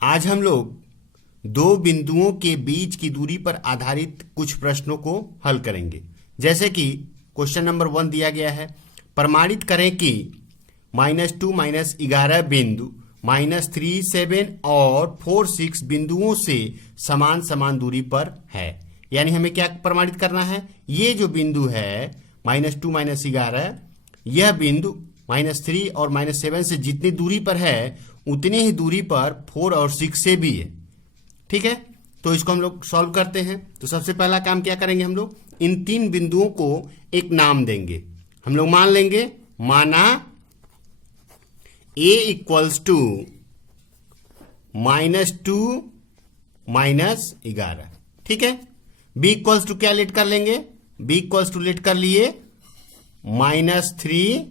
आज हम लोग दो बिंदुओं के बीच की दूरी पर आधारित कुछ प्रश्नों को हल करेंगे। जैसे कि क्वेश्चन नंबर 1 दिया गया है, प्रमाणित करें कि -2 -11 बिंदु -3 7 और 4 6 बिंदुओं से समान समान दूरी पर है। यानी हमें क्या प्रमाणित करना है, ये जो बिंदु है -2 -11, यह बिंदु -3 और -7 से जितनी दूरी पर है उतनी ही दूरी पर 4 और 6 से भी है। ठीक है, तो इसको हम लोग सॉल्व करते हैं। तो सबसे पहला काम क्या करेंगे, हम लोग इन तीन बिंदुओं को एक नाम देंगे। हम लोग मान लेंगे, माना a इक्वल्स टू -2 -11। ठीक है, b इक्वल्स टू क्या लेट कर लेंगे, b इक्वल्स टू लेट कर लिए -3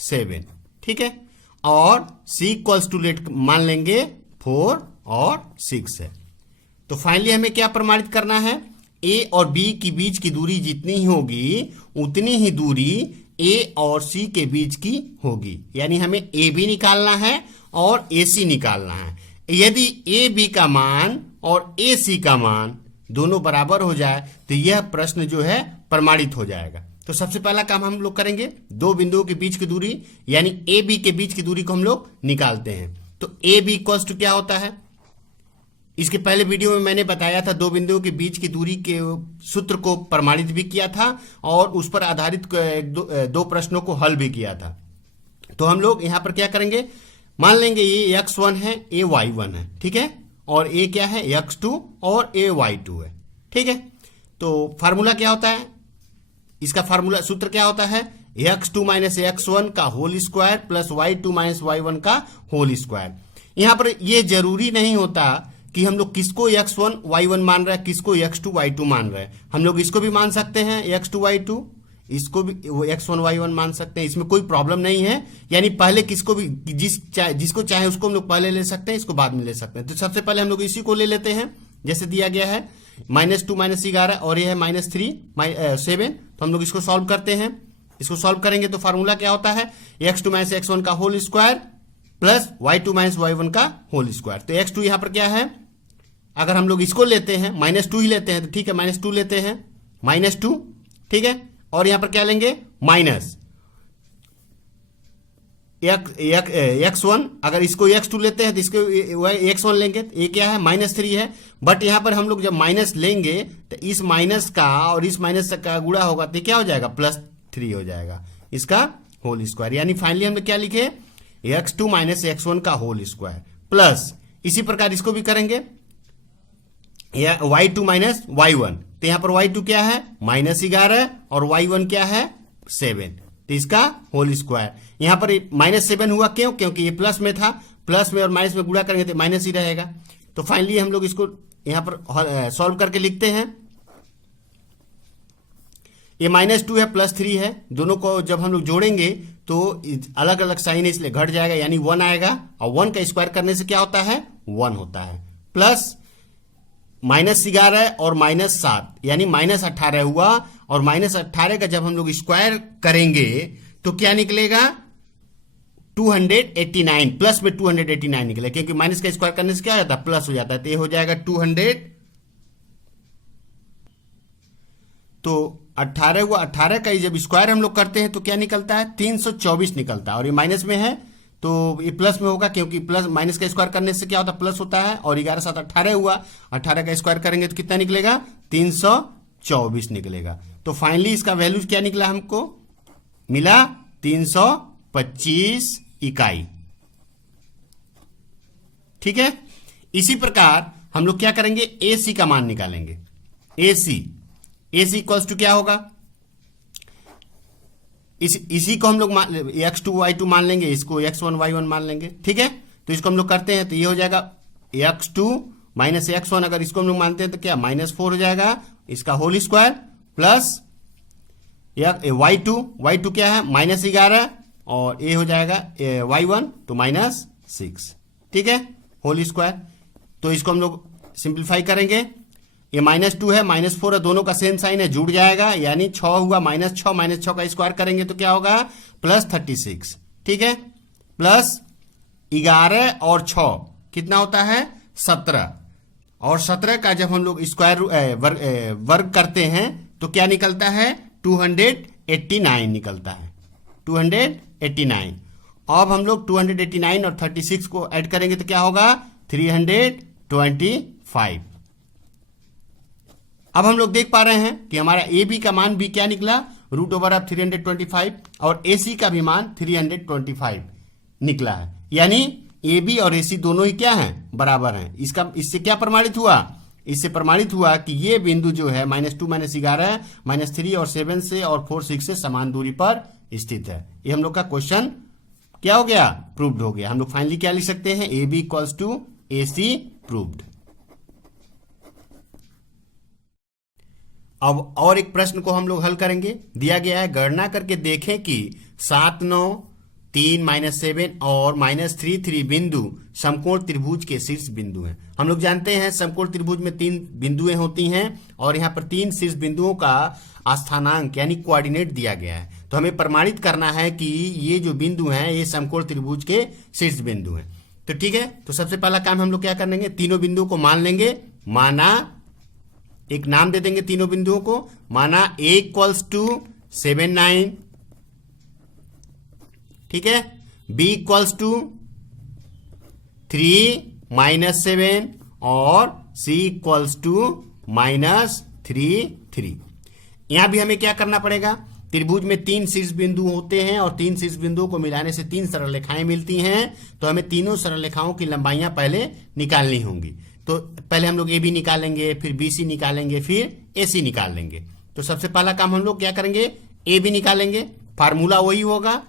7। ठीक है, और c इक्वल्स टू लेट मान लेंगे 4 और 6 है। तो फाइनली हमें क्या प्रमाणित करना है, a और b के बीच की दूरी जितनी ही होगी उतनी ही दूरी a और c के बीच की होगी। यानी हमें a भी निकालना है और ac निकालना है। यदि a b का मान और a c का मान दोनों बराबर हो जाए तो यह प्रश्न जो है प्रमाणित हो जाएगा। तो सबसे पहला काम हम लोग करेंगे, दो बिंदुओं के बीच की दूरी यानी a b के बीच की दूरी को हम लोग निकालते हैं। तो a b इक्वल्स टू क्या होता है, इसके पहले वीडियो में मैंने बताया था, दो बिंदुओं के बीच की दूरी के सूत्र को प्रमाणित भी किया था और उस पर आधारित दो प्रश्नों को हल भी किया था। तो हम लोग यहां पर क्या करेंगे, मान लेंगे ये x1 है, ये y1 है। ठीक है, और a क्या है, x2 और a y2 है। ठीक है, तो फार्मूला क्या होता है, इसका फार्मूला सूत्र क्या होता है, x2 - x1 का whole square plus y2 - y1 का होल स्क्वायर। यहां पर ये जरूरी नहीं होता कि हम लोग किसको x1 y1 मान रहे हैं, किसको x2 y2 मान रहे हैं। हम लोग इसको भी मान सकते हैं x2 y2, इसको भी x1 y1 मान सकते हैं, इसमें कोई प्रॉब्लम नहीं है। यानी पहले किसको भी जिसको चाहे उसको हम लोग पहले ले सकते हैं, इसको बाद में ले सकते हैं। तो सबसे पहले हम लोग इसी को ले लेते हैं, जैसे दिया गया है -2 -11 और यह है -3 7। तो हम लोग इसको सॉल्व करते हैं। इसको सॉल्व करेंगे तो फार्मूला क्या होता है, x2 - x1 का whole square plus y2 - y1 का होल स्क्वायर। तो x2 यहां पर क्या है, अगर हम लोग इसको लेते हैं -2 ही लेते हैं तो ठीक है, -2 लेते हैं, -2। ठीक है, और यहां पर क्या लेंगे, माइनस x1, अगर इसको x2 लेते हैं तो इसको x1 लेंगे तो ये क्या है, -3 है। बट यहां पर हम लोग जब माइनस लेंगे तो इस माइनस का और इस माइनस का गुणा होगा तो क्या हो जाएगा, +3 हो जाएगा, इसका होल स्क्वायर। यानी फाइनली हम लोग क्या लिखे, x2 - x1 का होल स्क्वायर प्लस इसी प्रकार इसको भी करेंगे y2 - y1। तो यहां पर y2 क्या है, -11 और y1 क्या है, 7। तो इसका होल स्क्वायर। यहां पर -7 हुआ, क्यों, क्योंकि ये प्लस में था, प्लस में और माइनस में गुणा करेंगे तो माइनस ही रहेगा। तो फाइनली हम लोग इसको यहां पर सॉल्व करके लिखते हैं, ये -2 है +3 है, दोनों को जब हम लोग जोड़ेंगे तो अलग अलग साइन है इसलिए घट जाएगा, यानी 1 आएगा। और 1 का स्क्वायर करने से क्या होता है, 1 होता है, प्लस -11 और -7 यानी -18 हुआ। और -18 का जब हम लोग स्क्वायर करेंगे तो क्या निकलेगा, 289, प्लस में 289 निकलेगा, क्योंकि माइनस का स्क्वायर करने से क्या हो जाता है, प्लस हो जाता है। तो ये हो जाएगा 200। तो 18 हुआ, 18 का जब स्क्वायर हम लोग करते हैं तो क्या निकलता है, 324 निकलता है। और ये माइनस में है तो ये प्लस में होगा, क्योंकि प्लस माइनस का स्क्वायर करने से क्या होता है, प्लस होता है। और 11 7 18 हुआ, 18 का स्क्वायर करेंगे तो कितना निकलेगा, 324 निकलेगा। तो फाइनली इसका वैल्यू क्या निकला, हमको मिला 325 इकाई। ठीक है, इसी प्रकार हम लोग क्या करेंगे, AC का मान निकालेंगे। AC इक्वल्स टू क्या होगा, इसी को हम लोग x2 y2 मान लेंगे, इसको x1 y1 मान लेंगे। ठीक है, तो इसको हम लोग करते हैं तो ये हो जाएगा x2 - x1, अगर इसको हम लोग मानते हैं तो क्या, -4 हो जाएगा, इसका होल स्क्वायर प्लस y2 क्या है, -11 और ये हो जाएगा y1 तो -6। ठीक है, होल स्क्वायर। तो इसको हम लोग सिंप्लीफाई करेंगे, ये -2 है -4 है, दोनों का सेम साइन है, जुड़ जाएगा, यानी 6 हुआ, -6 का स्क्वायर करेंगे तो क्या होगा, +36। ठीक है, प्लस 11 और 6 कितना होता है 17, और 17 का जब हम लोग स्क्वायर वर्ग करते हैं तो क्या निकलता है 289 निकलता है 289। अब हम लोग 289 और 36 को ऐड करेंगे तो क्या होगा 325। अब हम लोग देख पा रहे हैं कि हमारा ए बी का मान भी क्या निकला √325 और ए सी का भी मान 325 निकला है। यानी ए बी और ए सी दोनों ही क्या हैं बराबर हैं। इससे क्या प्रमाणित हुआ, इससे प्रमाणित हुआ कि ये बिंदु जो है -2 -11 -3 और 7 से और 4 6 से समान दूरी पर स्थित है। ये हम लोग का क्वेश्चन क्या हो गया प्रूव्ड हो गया। हम लोग फाइनली क्या लिख सकते हैं A B equals to A C proved. अब और एक प्रश्न को हम लोग हल करेंगे। दिया गया है गणना करके देखें कि 7 9 3 -7 और -3 3 बिंदु समकोण त्रिभुज के शीर्ष बिंदु हैं। हम लोग जानते हैं समकोण त्रिभुज में 3 बिंदुएं होती हैं और यहाँ पर 3 शीर्ष बिंदुओं का स्थानांक यानी कोऑर्डिनेट दिया गया है। तो हमें प्रमाणित करना है कि ये जो बिंदु हैं ये समकोण त्रिभुज के शीर्ष बिंदु हैं। तो ठीक है, तो सबसे पहला काम हम लोग क्या करेंगे, तीनों बिंदुओं को मान लेंगे। माना, एक नाम दे देंगे तीनों बिंदुओं को। माना a इक्वल्स टू 7 9, ठीक है, b इक्वल्स टू 3 -7 और c इक्वल्स टू -3 3। यहां भी हमें क्या करना पड़ेगा, त्रिभुज में 3 शीर्ष बिंदु होते हैं और 3 शीर्ष बिंदुओं को मिलाने से 3 सरल रेखाएं मिलती हैं। तो हमें तीनों सरल रेखाओं की लंबाइयां पहले निकालनी होंगी। तो पहले हम लोग ए बी निकालेंगे, फिर बी सी निकालेंगे, फिर ए सी निकाल लेंगे। तो सबसे पहला काम हम लोग क्या करेंगे, ए बी निकालेंगे। फार्मूला वही होगा,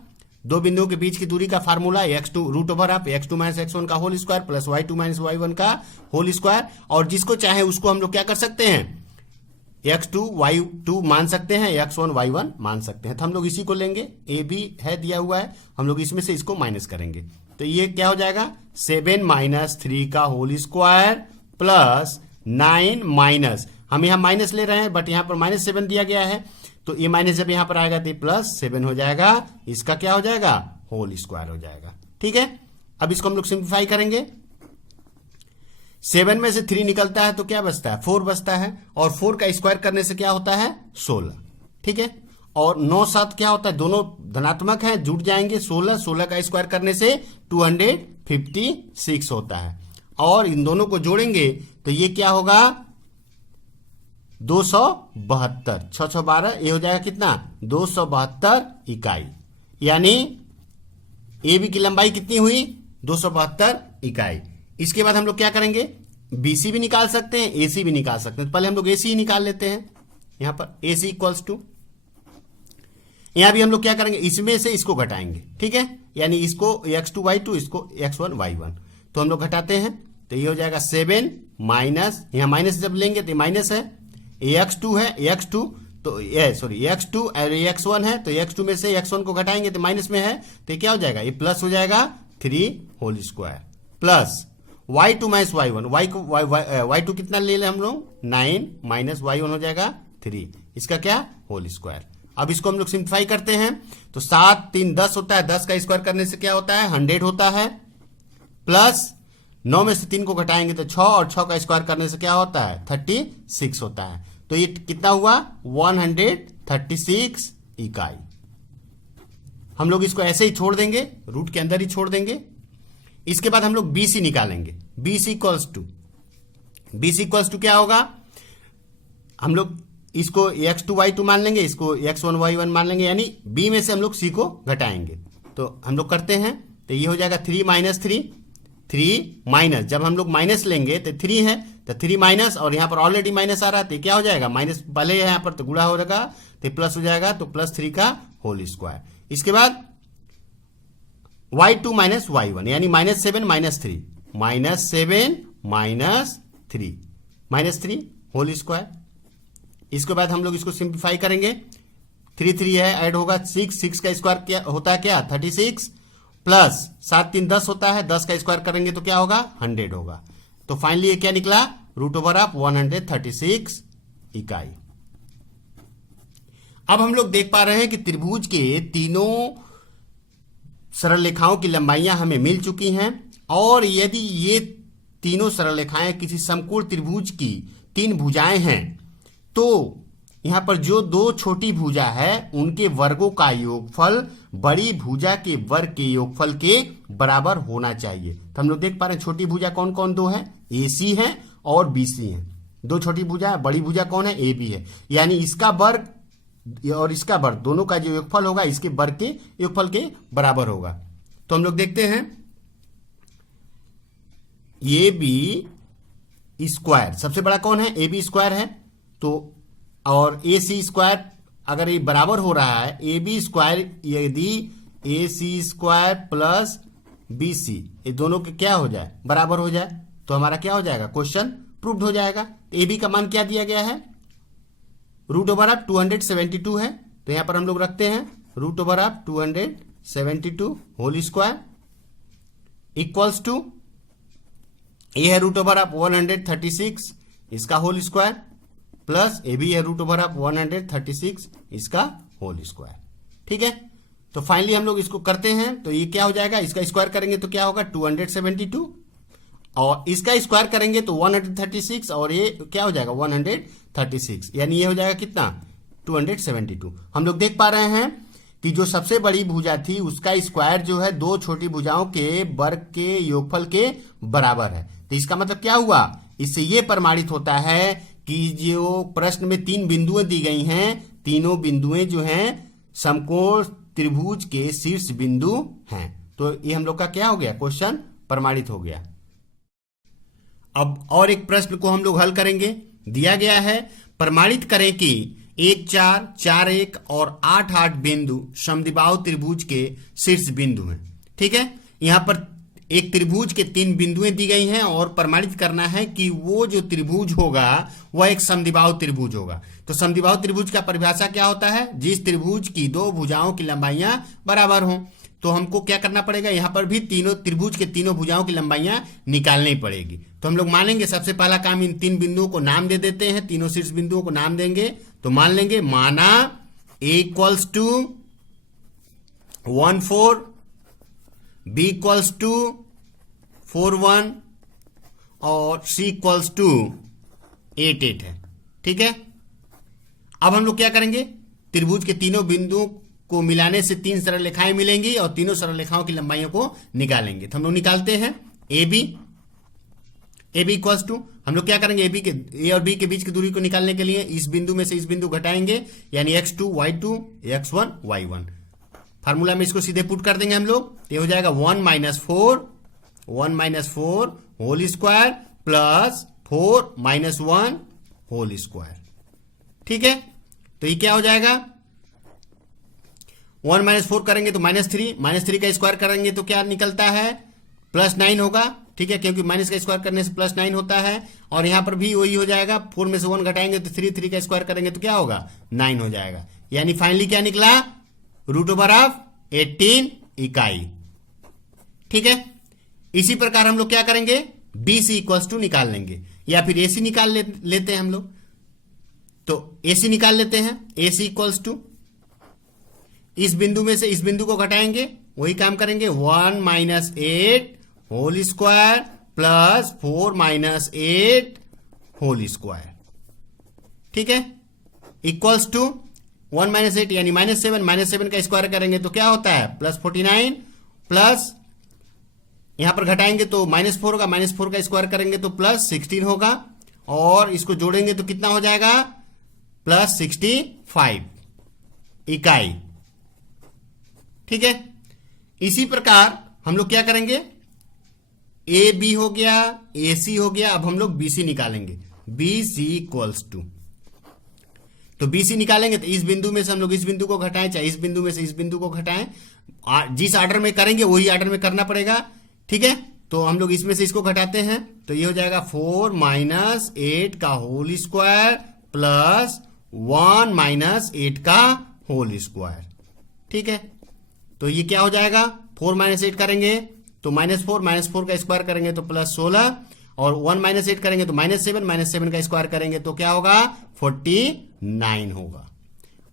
दो बिंदुओं के बीच की दूरी का फार्मूला x2 √x2 - x1 का whole square plus y2 - y1 का होल स्क्वायर। और जिसको चाहे उसको हम लोग क्या कर सकते हैं, x2 y2 मान सकते हैं, x1 y1 मान सकते हैं। तो हम लोग इसी को लेंगे, ए बी है दिया हुआ है, हम लोग इसमें से इसको माइनस करेंगे। तो ये क्या हो जाएगा 7 - 3 का होल स्क्वायर प्लस 9 माइनस, हम यहाँ माइनस ले रहे हैं बट यहाँ पर -7 दिया गया है। तो ये माइनस जब यहाँ पर आएगा तो +7 हो जाएगा, इसका क्या हो जाएगा होल स्क्वायर हो जाएगा। ठीक है, अब इसको हम लोग सिंप्लीफाई करेंगे। 7 में से 3 निकलता है तो क्या बचता है 4 बचता है, और 4 का स्क्वायर करने से क्या होता है 16। ठीक है, और 9 7 क्या होता है, दोनों धनात्मक हैं जुड़ जाएंगे, 16 का स्क्वायर करने से 256 होता है। और इन दोनों को जोड़ेंगे तो ये क्या होगा 272, 6 6 12, ये हो जाएगा कितना 272 इकाई। यानी ए बी की लंबाई कितनी हुई 272 इकाई। इसके बाद हम लोग क्या करेंगे, बीसी भी निकाल सकते हैं, एसी भी निकाल सकते हैं। तो पहले हम लोग एसी निकाल लेते हैं। यहां पर एसी इक्वल्स टू, यहां भी हम लोग क्या करेंगे, इसमें से इसको घटाएंगे। ठीक है, यानी इसको x2 y2, इसको x1 y1, तो हम लोग घटाते हैं तो ये हो जाएगा 7 माइनस, यहां माइनस जब लेंगे तो माइनस है, x2 है, x2 तो ये सॉरी x2 और x1 है, तो x2 में से x1 को घटाएंगे तो माइनस में है, तो क्या हो जाएगा ये प्लस हो जाएगा 3 whole square plus y2 minus y1, y2 कितना ले लें हम लोग 9 माइनस y1 हो जाएगा 3, इसका क्या होल स्क्वायर। अब इसको हम लोग सिंप्लीफाई करते हैं तो 7 3 10 होता है, 10 का स्क्वायर करने से क्या होता है 100 होता है, प्लस 9 में से 3 को घटाएंगे तो 6 और 6 का स्क्वायर करने से क्या होता है 36 होता है। तो ये कितना हुआ 136 इकाई। हम लोग इसको ऐसे ही छोड़ देंगे, रूट के अंदर ही छोड़ देंगे। इसके बाद हम लोग BC निकालेंगे। BC इक्वल्स टू क्या होगा, हम लोग इसको x2 y2 मान लेंगे, इसको x1 y1 मान लेंगे, यानी B में से हम लोग C को घटाएंगे। तो हम लोग करते हैं तो ये हो जाएगा 3 माइनस 3 माइनस, जब हम लोग माइनस लेंगे तो 3 है तो 3 माइनस, और यहाँ पर ऑलरेडी माइनस आ रहा है तो क्या हो जाएगा माइनस, पहले यहाँ पर तो गुणा हो जाएगा तो प्लस हो जाएगा, तो +3 का होल स्क्वायर। इसके बाद y2 माइनस y1 यानी -7 माइनस 3 होल स्क्वायर। इसके बाद हम लोग इसको सिंप्लीफाई करेंगे, 3 3 है ऐड होगा 6 का स्क्वायर क्या होता है क्या 36 प्लस 7 3 10 होता है, 10 का स्क्वायर करेंगे तो क्या होगा 100 होगा। तो फाइनली ये क्या निकला √136 इकाई। अब हम लोग देख पा रहे हैं कि त्रिभुज के तीनों सरल रेखाओं की लंबाइयां हमें मिल चुकी हैं, और यदि ये तीनों सरल रेखाएं किसी समकोण त्रिभुज की तीन भुजाएं हैं, तो यहां पर जो दो छोटी भुजा है उनके वर्गों का योगफल बड़ी भुजा के वर्ग के योगफल के बराबर होना चाहिए। तो हम लोग देख पा रहे हैं छोटी भुजा कौन कौन दो है, AC है और BC है। दो छोटी भुजा है, बड़ी भुजा कौन है, AB है। यानी इसका वर्ग और इसका वर्ग दोनों का जो योगफल होगा इसके वर्ग के योगफल के बराबर होगा। तो हम लोग देखते हैं AB स्क्वायर सबसे बड़ा कौन है, AB स्क्वायर है। तो और AC स्क्वायर अगर ये बराबर हो रहा है, AB स्क्वायर यदि AC स्क्वायर प्लस BC ये दोनों के क्या हो जाए, बराबर हो जाए, तो हमारा क्या हो जाएगा, क्वेश्चन प्रूव्ड हो जाएगा। तो AB का मान क्या दिया गया है, रूट ओवर ऑफ 272 है। तो यहां पर हम लोग रखते हैं root over of 272 whole square equals to A है रूट ओवर ऑफ 136 इसका होल स्क्वायर प्लस ए भी है रूट ओवर ऑफ 136 इसका होल स्क्वायर। ठीक है, तो फाइनली हम लोग इसको करते हैं तो ये क्या हो जाएगा, इसका स्क्वायर करेंगे तो क्या होगा 272 और इसका स्क्वायर करेंगे तो 136 और ये क्या हो जाएगा 136, यानी ये हो जाएगा कितना 272। हम लोग देख पा रहे हैं कि जो सबसे बड़ी भुजा थी उसका स्क्वायर जो है दो छोटी भुजाओं के वर्ग के योगफल के बराबर है। तो इसका मतलब क्या हुआ, इससे ये प्रमाणित होता है कि जो प्रश्न में तीन बिंदुएं दी गई हैं तीनों बिंदुएं जो हैं समकोण त्रिभुज के शीर्ष बिंदु हैं। तो ये हम लोग का क्या हो गया, क्वेश्चन प्रमाणित हो गया। अब और एक प्रश्न को हम लोग हल करेंगे। दिया गया है प्रमाणित करें कि 1 4 4 1 और 8 8 बिंदु समद्विबाहु त्रिभुज के शीर्ष बिंदु हैं। ठीक है, यहां पर एक त्रिभुज के तीन बिंदुएं दी गई हैं और प्रमाणित करना है कि वो जो त्रिभुज होगा वह एक समद्विबाहु त्रिभुज होगा। तो समद्विबाहु त्रिभुज का परिभाषा क्या होता है, जिस त्रिभुज की दो भुजाओं की लंबाइयां बराबर हों। तो हमको क्या करना पड़ेगा, यहां पर भी तीनों त्रिभुज के तीनों भुजाओं की लंबाइयां निकालनी पड़ेगी। तो हम लोग मानेंगे सबसे पहला काम इन तीन बिंदुओं को नाम दे देते हैं, तीनों शीर्ष बिंदुओं को नाम देंगे। तो मान लेंगे माना A equals to 1 4, B equals to 4 1 और C इक्वल्स टू 8 8 है। ठीक है, अब हम लोग क्या करेंगे, त्रिभुज के तीनों बिंदुओं को मिलाने से तीन सरल रेखाएं मिलेंगी और तीनों सरल रेखाओं की लंबाइयों को निकालेंगे। तो हम लोग निकालते हैं AB इक्वल्स टू, हम लोग क्या करेंगे A और B के बीच की दूरी को निकालने के लिए इस बिंदु में से इस बिंदु घटाएंगे, यानी x2 y2 x1 y1। Formula में इसको सीधे पुट कर देंगे हम लोग, तो ये हो जाएगा 1 - 4 whole square plus 4 - 1 whole square. ठीक है, तो ये क्या हो जाएगा 1 - 4 करेंगे तो -3 का स्क्वायर करेंगे तो क्या निकलता है +9 होगा। ठीक है, क्योंकि माइनस का स्क्वायर करने से +9 होता है और यहां पर भी वही हो जाएगा, 4 में से 1 घटाएंगे तो 3 का स्क्वायर करेंगे तो क्या होगा 9 हो जाएगा। यानी फाइनली क्या निकला √18 इकाई। ठीक है, इसी प्रकार हम लोग क्या करेंगे BC इक्वल्स टू निकाल लेंगे या फिर AC निकाल लेते हैं हम लोग। तो AC निकाल लेते हैं, AC इक्वल्स टू इस बिंदु में से इस बिंदु को घटाएंगे, वही काम करेंगे 1 - 8 whole square plus 4 - 8 whole square. ठीक है, इक्वल्स टू 1 - 8 यानी -7 का स्क्वायर करेंगे तो क्या होता है +49 प्लस यहां पर घटाएंगे तो -4 होगा, -4 का स्क्वायर करेंगे तो +16 होगा और इसको जोड़ेंगे तो कितना हो जाएगा +65 इकाई। ठीक है, इसी प्रकार हम लोग क्या करेंगे AB हो गया, AC हो गया, अब हम लोग BC निकालेंगे। BC इक्वल्स टू, तो BC निकालेंगे तो इस बिंदु में से हम लोग इस बिंदु को घटाएं, चाहे इस बिंदु में से इस बिंदु को घटाएं, जिस ऑर्डर में करेंगे वही ऑर्डर में करना पड़ेगा। ठीक है, तो हम लोग इसमें से इसको घटाते हैं तो ये हो जाएगा 4 - 8 का होल स्क्वायर प्लस 1 - 8 का होल स्क्वायर। ठीक है, तो ये क्या हो जाएगा 4 - 8 करेंगे तो -4 का स्क्वायर करेंगे तो +16 और 1 - 8 करेंगे तो -7 का स्क्वायर करेंगे तो क्या होगा 49 होगा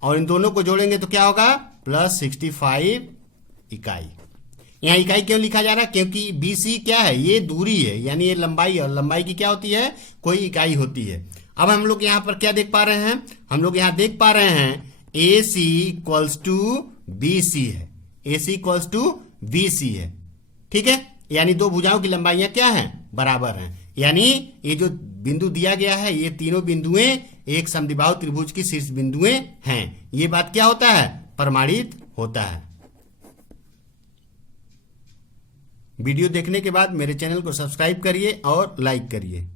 और इन दोनों को जोड़ेंगे तो क्या होगा +65 इकाई। यहाँ इकाई क्यों लिखा जा रहा है? क्योंकि BC क्या है? ये दूरी है, यानी ये लंबाई है, और लंबाई की क्या होती है? कोई इकाई होती है। अब हम लोग यहाँ पर क्या देख पा रहे हैं? हम लोग यहाँ देख पा रहे हैं AC इक्वल्स टू BC है, AC इक्वल्स टू BC है, ठीक है। यानी दो भुजाओं की लंबाइयां क्या हैं? बराबर हैं। यानी ये जो बिंदु दिया गया है, ये तीनों बिंदुएं एक समद्विबाहु त्रिभुज की शीर्ष बिंदुएं हैं। ये बात क्या होता है? प्रमाणित होता है। वीडियो देखने के बाद मेरे चैनल को सब्सक्राइब करिए और लाइक करिए।